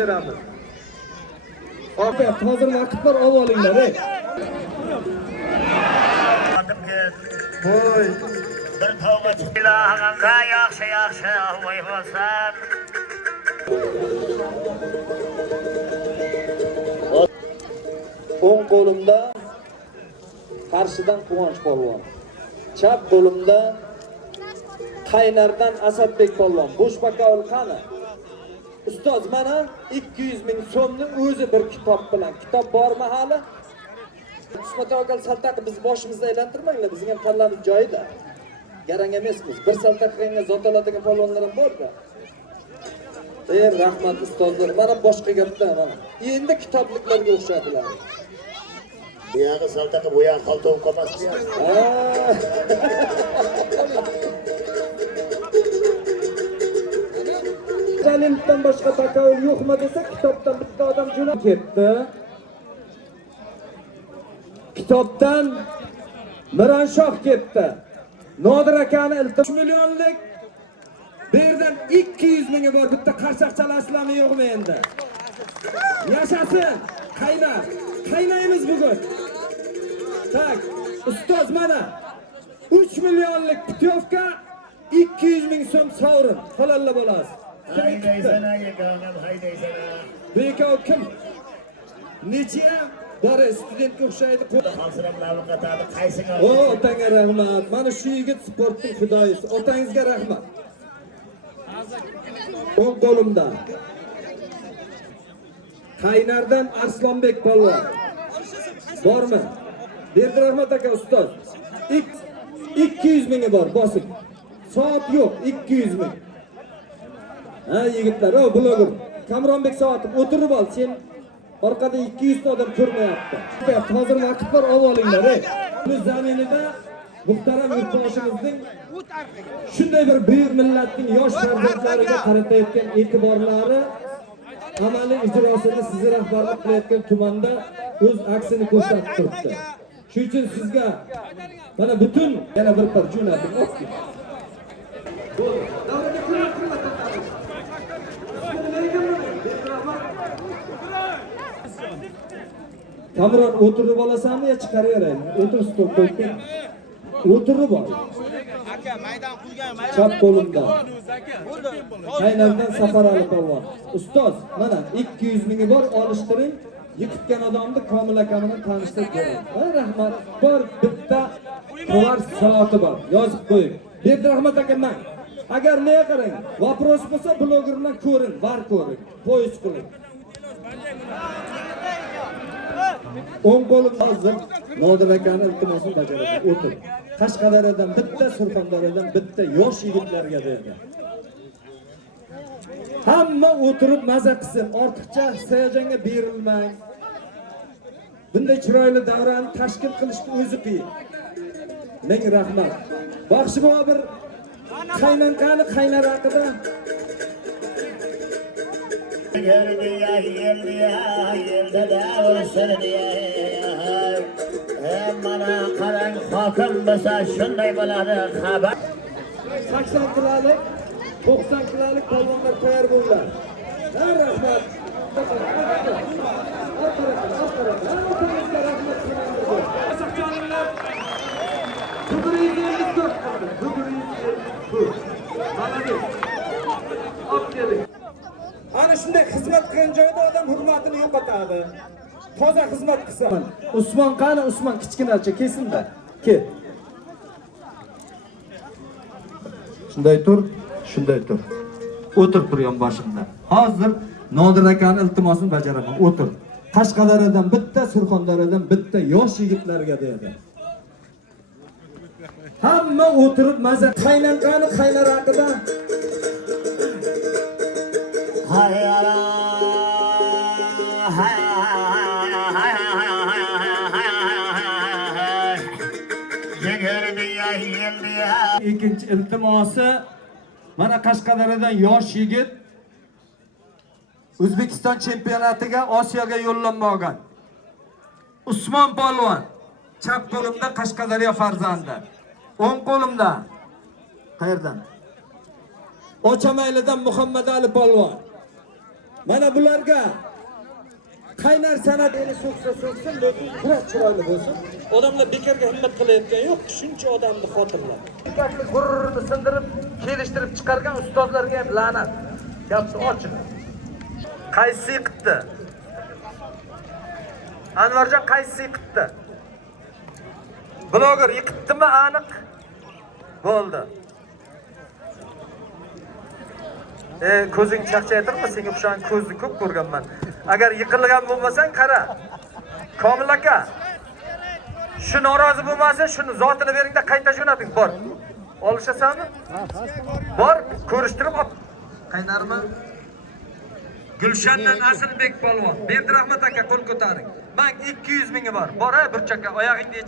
beramiz. Aka, hozir vaqt bor, olib olinglar. Voy. Bir tavba chiqilaganga yaxshi voy bo'lsam. O'ng qo'limda Qarshidan Quvonch polvon. Chap qo'limda Qaynardan Asadbek polvon. Bo'sh bakovul qani? Ustoz, mana 200 ming so'mni o'zi bir kitob bilan. Kitob bormi hali? Qismat aka saltaqi biz boshimizda aylantirmanglar. Bizning ham kallamiz joyida. Garang emasmiz. Bir saltaqanga zot oladigan polvonlar ham bor-da. Rahmat ustozlar. Mana boshqa gapda mana. Endi kitobliklarga o'xshadilar. Bu yog'i saltaqa, bu yog'i xaltov qolmasmi? Zalimdan boshqa takovul yo'qmi desa, kitobdan bitta odam jo'nab ketdi. Kitobdan Miranshoh ketdi. Nodir akani 3 millionlik bu yerdan 200 mingga bor. Bitta qarshaqchalashlami yo'qmi endi? Yashasin! Qaynar! Qaynaymiz bugun. Tak, ustoz mana 3 millionlik putyovka 200 ming so'm sovrin. Halalla bo'lasiz. Haydaysana, yeganim haydaysana. Bu ikov kim? Necha bor studentga o'xshaydi. Xalsiram lavqatadi, qaysiga? O, otangga rahmat. Mana shu yigit sportning xudoyisi. Otangizga rahmat. O'ng qo'limda Qaynardan Arslonbek polvon. Bormi? Berdi rahmat aka ustoz. 200 mingi bor, bosing. Soat yo'q, 200 ming. Ha yigitlar, o bloger. Kamronbek soatim o'tirib ol, sen orqada 200 ta odam ko'rmayapti. Hozir vaqt bor, olib olinglar. Bu zaminida muhtaram yurtdoshimizning shunday bir buyuk millatning yosh farzandlariga qaratayotgan e'tiborlari amaliy ijrosini sizni rahbarlik qilayotgan tumanda o'z aksini ko'rsatib turibdi. Shuning uchun sizga mana butun yana bir par jo'nating. Kamron o'tirib olasanmi yo chiqaraveraymi? O'tir stol qo'yib. O'tirib ol. Aka, maydon qo'ygan, chap qo'limda. Qaynardan Safarali polvon. Ustoz, mana 200 mingi bor, olishtiring. Yiqitgan odamni Komil akamni tanishtirib bering. Rahmat. Bor bitta qo'var soati bor. Yozib qo'ying. Berdi rahmat akamdan. Agar nega qarang, vopros bo'lsa blogerdan ko'ring, var ko'ring, poyiz qiling. O'ng qo'lim hozir Nodir akani iltimosini bajaraman. O'tir. Qashqadaryodan bitta, Surxondaryodan bitta yosh yigitlarga berdi. Hamma o'tirib maza qilsin, ortiqcha hayajonga berilmang. Bunday chiroyli davrani tashkil qilishni o'zi qiyin. Ming rahmat. Baxshi bova bir qaynanqani qaynar haqida mana qarang, hokim bo'lsa shunday bo'ladi xabar. 80 kilalik, 90 kilalik polvonlar tayyor bo'ldilar. Rahmat. Ana shunday xizmat qilgan joyda odam hurmatini yo'qotadi. Toza xizmat qilsa. Usmon qani? Usmon kichkinacha kelsin-da. Kel. Shunday tur, shunday tur. O'tir turgan boshimda. Hozir Nodir akani iltimosini bajaraman. O'tir. Qashqadaryodan bitta, Surxondaryodan bitta yosh yigitlarga dedi. Hamma o'tirib maza qaynanqani qaynar haqida. İkinci iltimosi mana Qashqadaryodan yosh yigit O'zbekiston chempionatiga Osiyoga yo'llanmoqan. Usmon polvon, chap qo'limda Qashqadaryo farzandi. O'ng qo'limda qayerdan? Ochamaylidan Muhammad Ali polvon. Mana bularga qaynar san'at eli so'ksin, lekin kurak chiroyli bo'lsin. Odamlar bekorga himmat qilayotgan yo'q, shuncha odamni xotirlab. Gapni gururni sindirib, kelishtirib chiqargan ustozlarga ham la'nat. Gapni ochiq. Qaysi yiqitdi? Anvarjon qaysi yiqitdi? Bloger yiqitdimi aniq? Bo'ldi. Ko'zing chaqchaytirma, senga o'xshagan ko'zni ko'p ko'rganman. Agar yiqilgan bo'lmasang, qara. Komil aka. Shu norozi bo'lmasin, shuni zotini beringda qayta jo'nating, bor. Olishasanmi? Bor, ko'rishtirib ol. Qaynarmi? Gulshandan Asilbek polvon. Berdirahmat aka qo'l ko'taring. Men 200 mingi bor. Bor, burchakka oyog'ingni